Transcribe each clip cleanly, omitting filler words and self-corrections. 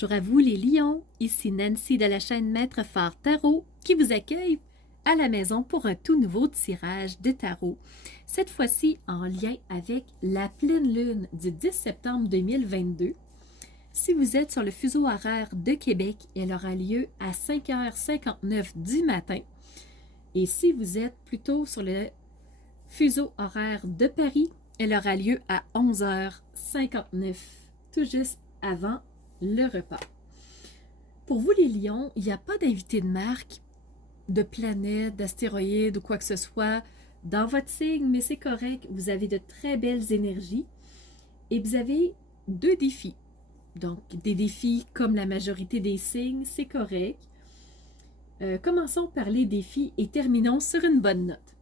Bonjour à vous les lions, ici Nancy de la chaîne Maître Phare Tarot qui vous accueille à la maison pour un tout nouveau tirage de tarot. Cette fois-ci en lien avec la pleine lune du 10 septembre 2022. Si vous êtes sur le fuseau horaire de Québec, elle aura lieu à 5h59 du matin. Et si vous êtes plutôt sur le fuseau horaire de Paris, elle aura lieu à 11h59, tout juste avant le repas. Pour vous les lions, il n'y a pas d'invité de marque, de planète, d'astéroïde ou quoi que ce soit dans votre signe, mais c'est correct, vous avez de très belles énergies et vous avez deux défis. Donc, des défis comme la majorité des signes, c'est correct. Commençons par les défis et terminons sur une bonne note.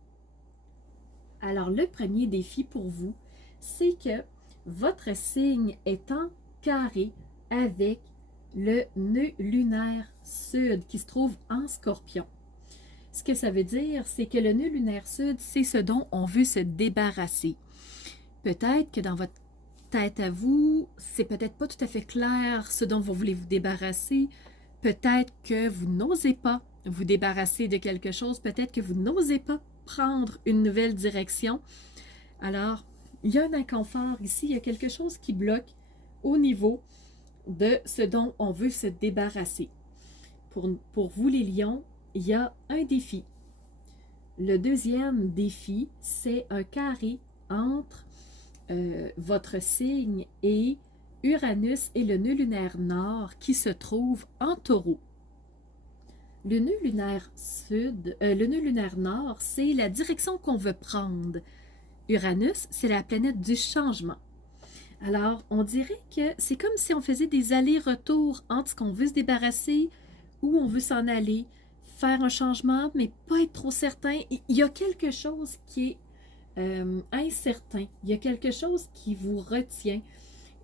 Alors, le premier défi pour vous, c'est que votre signe est en carré avec le nœud lunaire sud qui se trouve en Scorpion. Ce que ça veut dire, c'est que le nœud lunaire sud, c'est ce dont on veut se débarrasser. Peut-être que dans votre tête à vous, c'est peut-être pas tout à fait clair ce dont vous voulez vous débarrasser. Peut-être que vous n'osez pas vous débarrasser de quelque chose. Peut-être que vous n'osez pas prendre une nouvelle direction. Alors, il y a un inconfort ici. Il y a quelque chose qui bloque au niveau de ce dont on veut se débarrasser. Pour vous les lions, il y a un défi. Le deuxième défi, c'est un carré entre votre signe et Uranus et le nœud lunaire nord qui se trouve en Taureau. Le nœud lunaire sud, le nœud lunaire nord, c'est la direction qu'on veut prendre. Uranus, c'est la planète du changement. Alors, on dirait que c'est comme si on faisait des allers-retours entre ce qu'on veut se débarrasser, où on veut s'en aller, faire un changement, mais pas être trop certain. Il y a quelque chose qui est incertain. Il y a quelque chose qui vous retient.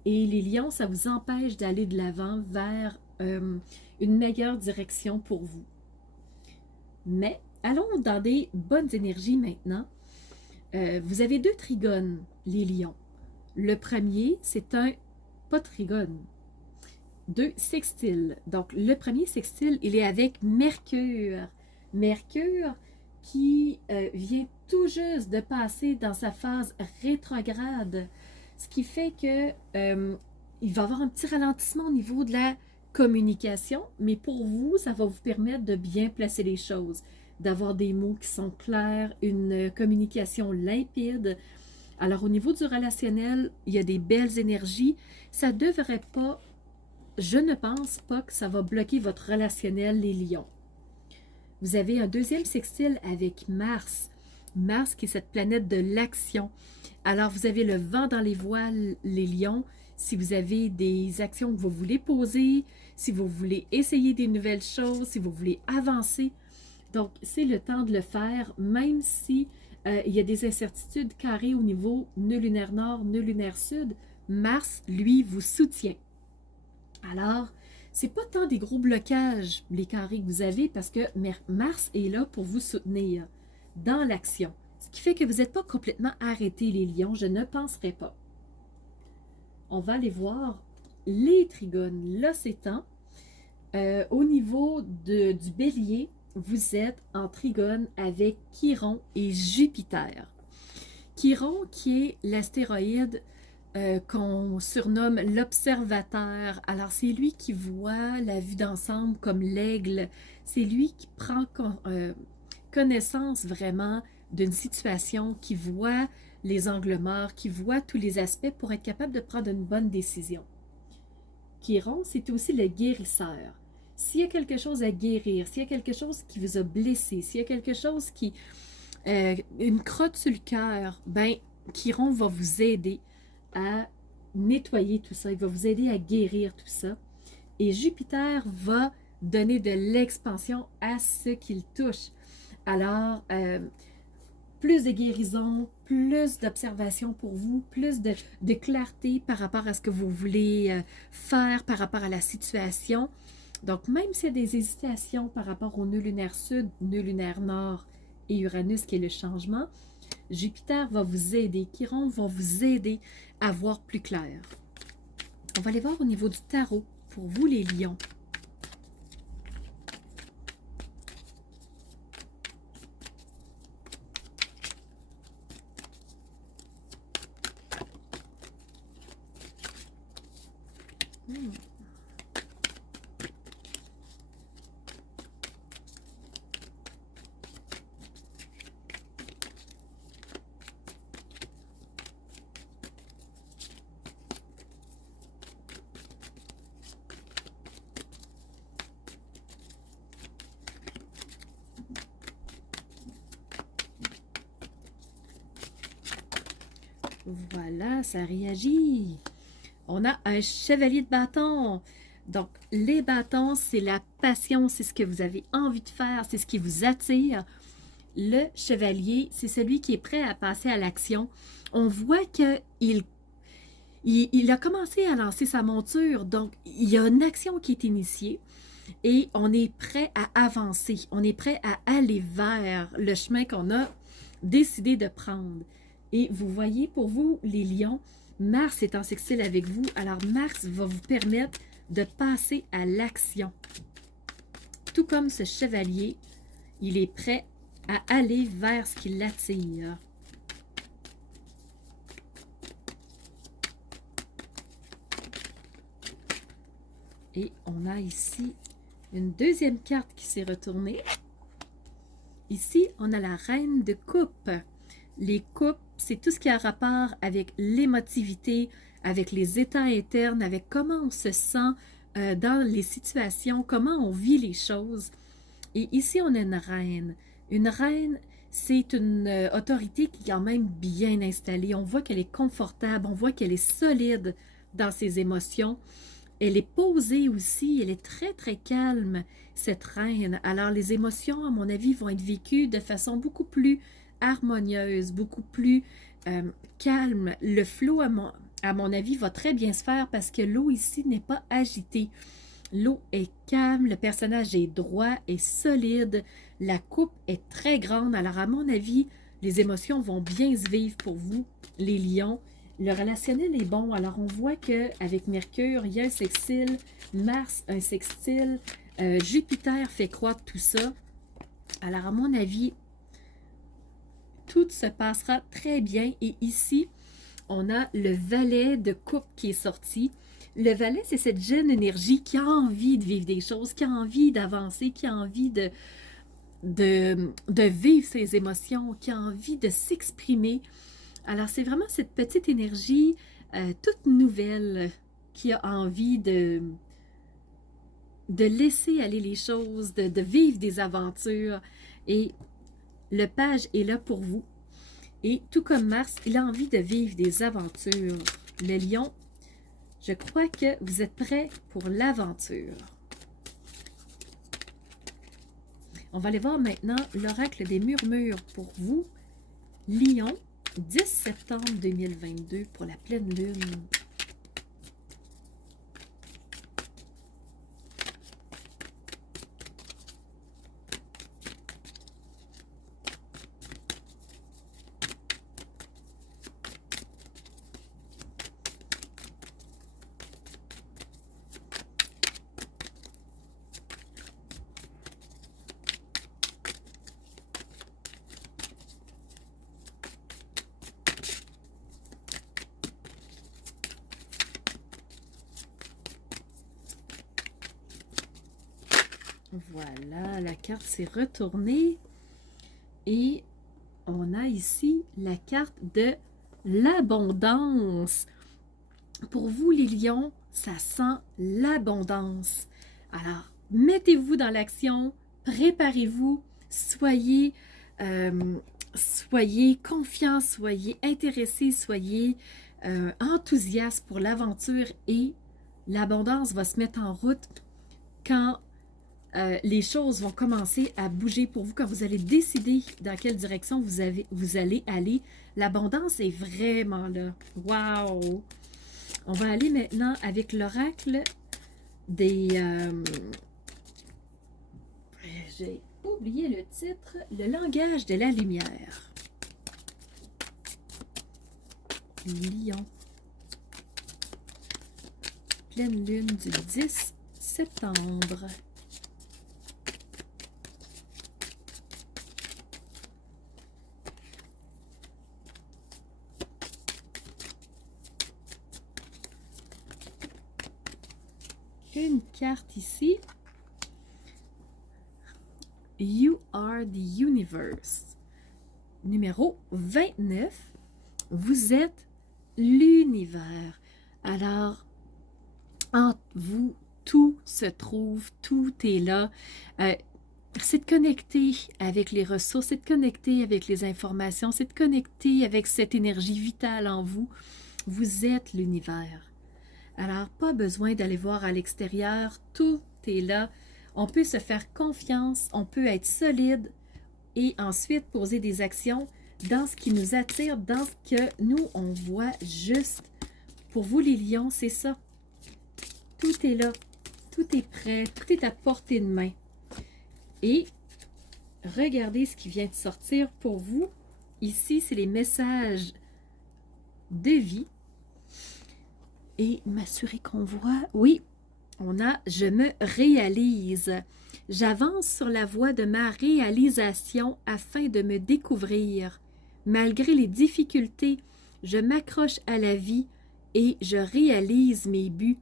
Et les lions, ça vous empêche d'aller de l'avant vers une meilleure direction pour vous. Mais, allons dans des bonnes énergies maintenant. Vous avez deux trigones, les lions. Le premier, c'est un pas trigone, deux sextiles. Donc, le premier sextile, il est avec Mercure. Mercure qui vient tout juste de passer dans sa phase rétrograde, ce qui fait que il va y avoir un petit ralentissement au niveau de la communication, mais pour vous, ça va vous permettre de bien placer les choses, d'avoir des mots qui sont clairs, une communication limpide. Alors, au niveau du relationnel, il y a des belles énergies. Ça ne devrait pas, je ne pense pas que ça va bloquer votre relationnel, les lions. Vous avez un deuxième sextile avec Mars. Mars qui est cette planète de l'action. Alors, vous avez le vent dans les voiles, les lions. Si vous avez des actions que vous voulez poser, si vous voulez essayer des nouvelles choses, si vous voulez avancer. Donc, c'est le temps de le faire, même si il y a des incertitudes carrées au niveau nœud lunaire nord, nœud lunaire sud. Mars, lui, vous soutient. Alors, c'est pas tant des gros blocages, les carrés que vous avez, parce que Mars est là pour vous soutenir dans l'action. Ce qui fait que vous n'êtes pas complètement arrêtés, les lions, je ne penserais pas. On va aller voir les trigones. Là, c'est temps. Au niveau du bélier, vous êtes en trigone avec Chiron et Jupiter. Chiron qui est l'astéroïde qu'on surnomme l'observateur. Alors, c'est lui qui voit la vue d'ensemble comme l'aigle. C'est lui qui prend connaissance vraiment d'une situation, qui voit les angles morts, qui voit tous les aspects pour être capable de prendre une bonne décision. Chiron, c'est aussi le guérisseur. S'il y a quelque chose à guérir, s'il y a quelque chose qui vous a blessé, s'il y a quelque chose qui... une crotte sur le cœur, ben, Chiron va vous aider à nettoyer tout ça. Il va vous aider à guérir tout ça. Et Jupiter va donner de l'expansion à ce qu'il touche. Alors, plus de guérison, plus d'observation pour vous, plus de clarté par rapport à ce que vous voulez faire, par rapport à la situation. Donc, même s'il y a des hésitations par rapport au nœud lunaire sud, nœud lunaire nord et Uranus qui est le changement, Jupiter va vous aider, Chiron va vous aider à voir plus clair. On va aller voir au niveau du tarot pour vous les lions. Voilà, ça réagit. On a un chevalier de bâton. Donc, les bâtons, c'est la passion, c'est ce que vous avez envie de faire, c'est ce qui vous attire. Le chevalier, c'est celui qui est prêt à passer à l'action. On voit qu'il il a commencé à lancer sa monture, donc il y a une action qui est initiée et on est prêt à avancer, on est prêt à aller vers le chemin qu'on a décidé de prendre. Et vous voyez, pour vous, les lions, Mars est en sextile avec vous, alors Mars va vous permettre de passer à l'action. Tout comme ce chevalier, il est prêt à aller vers ce qui l'attire. Et on a ici une deuxième carte qui s'est retournée. Ici, on a la reine de coupe. Les coupes, c'est tout ce qui a rapport avec l'émotivité, avec les états internes, avec comment on se sent dans les situations, comment on vit les choses. Et ici, on a une reine. Une reine, c'est une autorité qui est quand même bien installée. On voit qu'elle est confortable, on voit qu'elle est solide dans ses émotions. Elle est posée aussi, elle est très, très calme, cette reine. Alors, les émotions, à mon avis, vont être vécues de façon beaucoup plus harmonieuse, beaucoup plus calme. Le flot, à mon avis, va très bien se faire parce que l'eau ici n'est pas agitée. L'eau est calme, le personnage est droit et solide, la coupe est très grande. Alors, à mon avis, les émotions vont bien se vivre pour vous, les lions. Le relationnel est bon. Alors, on voit qu'avec Mercure, il y a un sextile, Mars, un sextile, Jupiter fait croître tout ça. Alors, à mon avis, tout se passera très bien. Et ici, on a le valet de coupe qui est sorti. Le valet, c'est cette jeune énergie qui a envie de vivre des choses, qui a envie d'avancer, qui a envie de vivre ses émotions, qui a envie de s'exprimer. Alors, c'est vraiment cette petite énergie toute nouvelle qui a envie de laisser aller les choses, de vivre des aventures. Et le page est là pour vous. Et tout comme Mars, il a envie de vivre des aventures. Le lion, je crois que vous êtes prêts pour l'aventure. On va aller voir maintenant l'oracle des murmures pour vous, Lion, 10 septembre 2022 pour la pleine lune. Voilà, la carte s'est retournée et on a ici la carte de l'abondance. Pour vous, les lions, ça sent l'abondance. Alors, mettez-vous dans l'action, préparez-vous, soyez confiants, soyez intéressés, soyez enthousiastes pour l'aventure et l'abondance va se mettre en route quand les choses vont commencer à bouger pour vous, quand vous allez décider dans quelle direction vous allez aller. L'abondance est vraiment là. Wow! On va aller maintenant avec l'oracle des... j'ai oublié le titre. Le langage de la lumière. Lion. pleine lune du 10 septembre. Une carte ici. You are the universe. Numéro 29. Vous êtes l'univers. Alors, entre vous, tout se trouve, tout est là. C'est de connecter avec les ressources, c'est de connecter avec les informations, c'est de connecter avec cette énergie vitale en vous. Vous êtes l'univers. Alors, pas besoin d'aller voir à l'extérieur, tout est là. On peut se faire confiance, on peut être solide et ensuite poser des actions dans ce qui nous attire, dans ce que nous, on voit juste. Pour vous, les lions, c'est ça. Tout est là, tout est prêt, tout est à portée de main. Et regardez ce qui vient de sortir pour vous. Ici, c'est les messages de vie. Et m'assurer qu'on voit, oui, on a « je me réalise ». J'avance sur la voie de ma réalisation afin de me découvrir. Malgré les difficultés, je m'accroche à la vie et je réalise mes buts.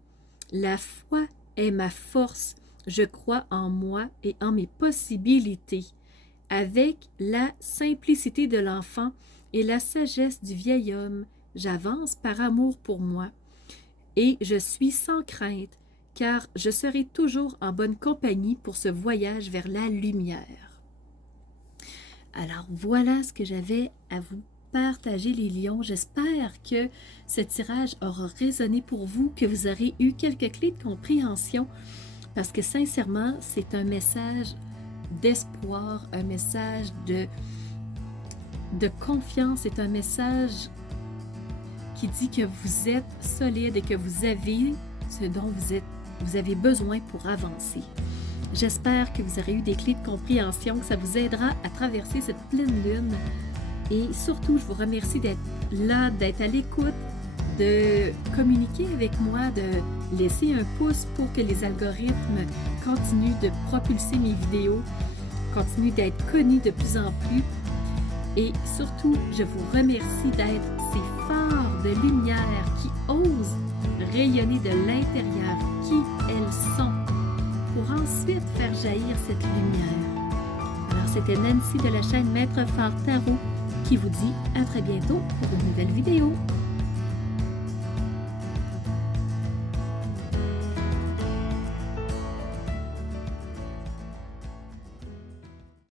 La foi est ma force. Je crois en moi et en mes possibilités. Avec la simplicité de l'enfant et la sagesse du vieil homme, j'avance par amour pour moi. Et je suis sans crainte, car je serai toujours en bonne compagnie pour ce voyage vers la lumière. Alors voilà ce que j'avais à vous partager, les lions. J'espère que ce tirage aura résonné pour vous, que vous aurez eu quelques clés de compréhension, parce que sincèrement, c'est un message d'espoir, un message de confiance, c'est un message qui dit que vous êtes solide et que vous avez ce dont vous avez besoin pour avancer. J'espère que vous aurez eu des clés de compréhension, que ça vous aidera à traverser cette pleine lune. Et surtout, je vous remercie d'être là, d'être à l'écoute, de communiquer avec moi, de laisser un pouce pour que les algorithmes continuent de propulser mes vidéos, continuent d'être connus de plus en plus. Et surtout, je vous remercie d'être ces phares de lumière qui osent rayonner de l'intérieur, qui elles sont, pour ensuite faire jaillir cette lumière. Alors, c'était Nancy de la chaîne Maître Phare Tarot qui vous dit à très bientôt pour une nouvelle vidéo.